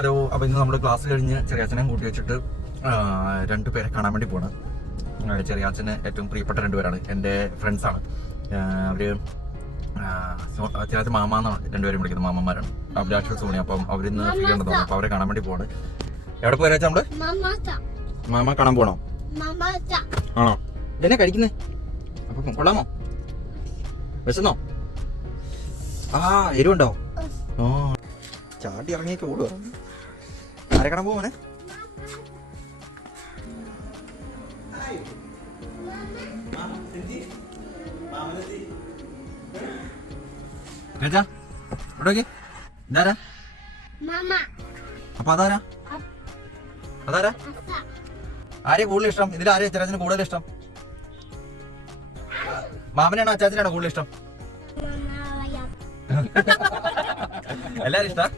Hello. അപ്പോൾ ഇന്ന് നമ്മൾ ക്ലാസ് കഴിഞ്ഞ് ചെറിയാച്ചനെ കൂട്ടി വെച്ചിട്ട് രണ്ടുപേരെ കാണാൻ വേണ്ടി പോണ്. ചെറിയാച്ചന് ഏറ്റവും പ്രിയപ്പെട്ട രണ്ടുപേരാണ്, എൻ്റെ ഫ്രണ്ട്സാണ്. അവർ ചെറിയാച്ചൻ മാമാന്നാണ് രണ്ടുപേരും വിളിക്കുന്നത്, മാമന്മാരാണ്. അഭിലാഷ് സോണി. അപ്പം അവരിന്ന് ഫ്രീ ഉണ്ടെന്ന് തോന്നുന്നു. അപ്പോൾ അവരെ കാണാൻ വേണ്ടി പോവാണ്. എവിടെ പോയി വെച്ചാൽ നമ്മള് മാമ കാണാൻ പോകണോ? ആണോ? ഇതെന്നെ കഴിക്കുന്നേ? അപ്പം കൊള്ളാമോ? വിശന്നോ? എരിവുണ്ടോ? ഓ, ചാട്ടി ഇറങ്ങിയൊക്കെ ഓടുക. ആരെ കാണാൻ പോവാനെ? ഇതാരാ? അപ്പൊ അതാരാ? അതാരാ? ആരെയാ കൂടുതൽ ഇഷ്ടം? ഇതിലാരെയാ ചെറിയാച്ചന് കൂടുതൽ ഇഷ്ടം? മാമനാണോ അച്ചാച്ചനാണോ കൂടുതൽ ഇഷ്ടം? എല്ലാരും ഇഷ്ടം?